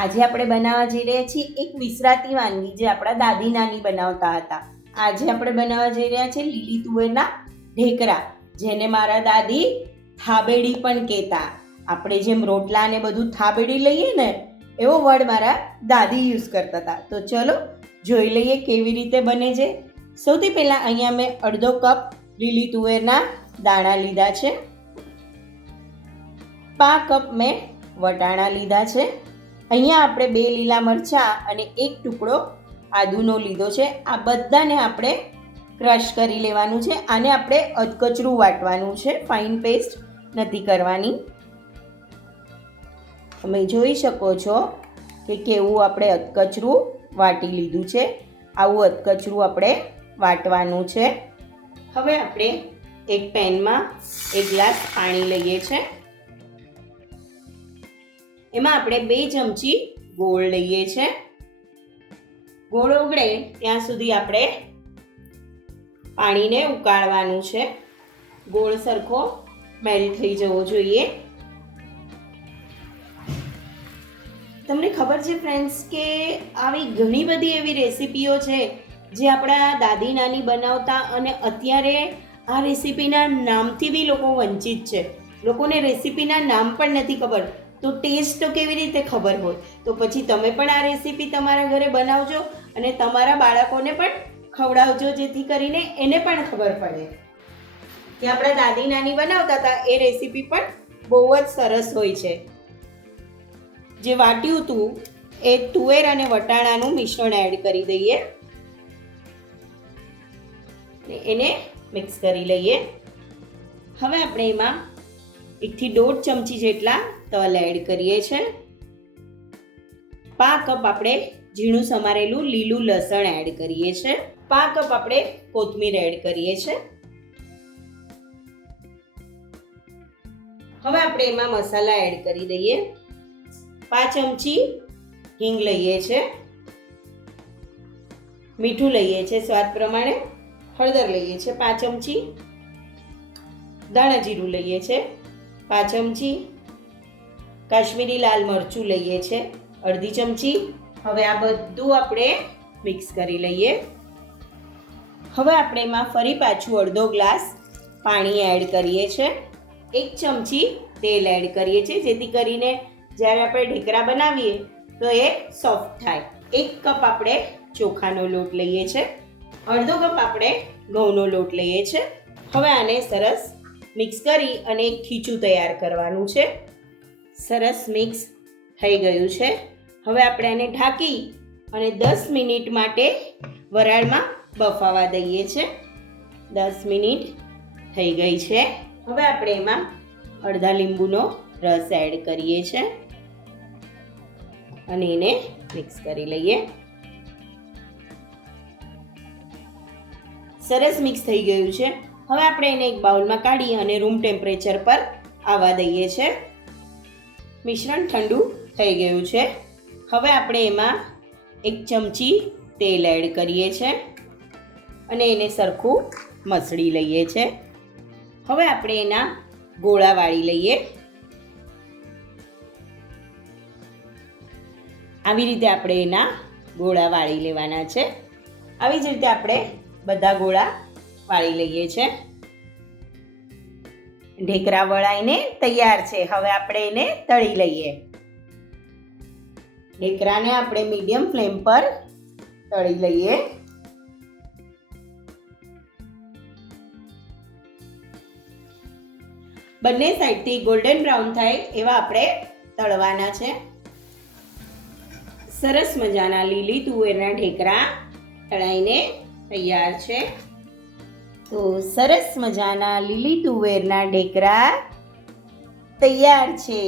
આજે આપણે બનાવવા જઈ રહ્યા છીએ એક વિસરાતી વાનગી જે આપણા દાદી નાની બનાવતા હતા. આજે આપણે બનાવવા જઈ રહ્યા છીએ લીલી તુવેરના ઢેકરા, જેને મારા દાદી થાબેડી પણ કહેતા. આપણે જેમ રોટલા ને બધું થાબેડી લઈએ ને, એવો વર્ડ મારા દાદી યુઝ કરતા હતા. તો ચલો જોઈ લઈએ કેવી રીતે બને છે. સૌથી પહેલાં અહીંયા મેં અડધો કપ લીલી તુવેરના દાણા લીધા છે. 5 કપ મેં વટાણા લીધા છે. અહીંયા આપણે 2 લીલા મરચાં અને 1 ટુકડો આદુનો લીધો છે. આ બધાને આપણે ક્રશ કરી લેવાનું છે. આને આપણે અધકચરું વાટવાનું છે, ફાઇન પેસ્ટ નથી કરવાની. તમે જોઈ શકો છો કે કેવું આપણે અધકચરું વાટી લીધું છે. આવું અધકચરું આપણે વાટવાનું છે. હવે આપણે એક પેનમાં 1 ગ્લાસ પાણી લઈએ છીએ. એમાં આપણે 2 ચમચી ગોળ લઈએ છીએ. ગોળ ઓગળે ત્યાં સુધી આપણે પાણીને ઉકાળવાનું છે. ગોળ સરખો મેલ્ટ થઈ જવો જોઈએ. તમને ખબર છે ફ્રેન્ડ્સ કે આવી ઘણી બધી એવી રેસીપીઓ છે જે આપણા દાદી નાની બનાવતા, અને અત્યારે આ રેસીપીના નામથી બી લોકો વંચિત છે. લોકોને રેસીપીના નામ પણ નથી ખબર, તો ટેસ્ટ તો કેવી રીતે ખબર હોય? તો પછી તમે પણ આ રેસીપી તમારા ઘરે બનાવજો અને તમારા બાળકોને પણ ખવડાવજો, જેથી કરીને એને પણ ખબર પડે કે આપણા દાદી નાની બનાવતા હતા એ રેસીપી પણ બહુ જ સરસ હોય છે. જે વાટ્યું હતું એ તુવેર અને વટાણાનું મિશ્રણ એડ કરી દઈએ અને એને મિક્સ કરી લઈએ. હવે આપણે એમાં 1 થી 1.5 ચમચી જેટલા તલ એડ કરીએ છીએ. 5 કપ આપણે ઝીણું સમારેલું લીલું લસણ એડ કરીએ છીએ. 5 કપ આપણે કોથમીર એડ કરીએ છીએ. હવે આપણે એમાં મસાલા એડ કરી દઈએ. 5 ચમચી હિંગ લઈએ છીએ. મીઠું લઈએ છીએ સ્વાદ પ્રમાણે. હળદર લઈએ છીએ 5 ચમચી. ધાણા જીરું લઈએ છીએ 5 ચમચી. કાશ્મીરી લાલ મરચું લઈએ છીએ 1/2 ચમચી. હવે આ બધું આપણે મિક્સ કરી લઈએ. હવે આપણે એમાં ફરી પાછું અડધો ગ્લાસ પાણી એડ કરીએ છીએ. 1 ચમચી તેલ એડ કરીએ છીએ, જેથી કરીને જ્યારે આપણે ઢેકરા બનાવીએ તો એ સોફ્ટ થાય. 1 કપ આપણે ચોખાનો લોટ લઈએ છીએ. અડધો કપ આપણે ઘઉંનો લોટ લઈએ છીએ. હવે આને સરસ મિક્સ કરી અને એક ખીચું તૈયાર કરવાનું છે. સરસ મિક્સ થઈ ગયું છે. હવે આપણે આને ઢાંકી અને 10 મિનિટ માટે વરાળમાં બફાવા દઈએ છીએ. 10 મિનિટ થઈ ગઈ છે. હવે આપણે એમાં અડધા લીંબુનો રસ એડ કરીએ છીએ અને એને મિક્સ કરી લઈએ. સરસ મિક્સ થઈ ગયું છે. હવે આપણે એને એક બાઉલમાં કાઢી અને રૂમ ટેમ્પરેચર પર આવવા દઈએ છીએ. મિશ્રણ ઠંડુ થઈ ગયું છે. હવે આપણે એમાં 1 ચમચી તેલ એડ કરીએ છીએ અને એને સરખું મસળી લઈએ છીએ. હવે આપણે એના ગોળા વાળી લઈએ. આવી રીતે આપણે એના ગોળા વાળી લેવાના છે. આવી જ રીતે આપણે બધા ગોળા વાળી લઈએ છીએ. ઢેકરા વળાઈને તૈયાર છે. હવે આપણે એને તળી લઈએ. ઢેકરાને આપણે મીડિયમ ફ્લેમ પર તળી લઈએ. બંને સાઈડથી ગોલ્ડન બ્રાઉન થાય એવા આપણે તળવાના છે. સરસ મજાના લીલી તુવેરના ઢેકરા તળાઈને તૈયાર છે. તો સરસ મજાના લીલી તુવેરના ઢેકરા તૈયાર છે.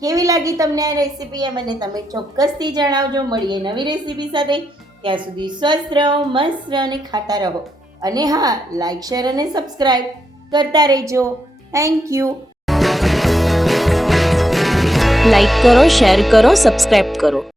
કેવી લાગી તમને આ રેસીપી? મને તમે ચોક્કસથી જણાવજો. મળીએ નવી રેસીપી સાથે. ત્યાં સુધી સ્વસ્થ રહો, મસ્ત રહો અને ખાતા રહો. અને હા, લાઈક, શેર અને સબસ્ક્રાઈબ કરતા રહેજો. Thank you. લાઈક કરો, શેર કરો, સબસ્ક્રાઇબ કરો.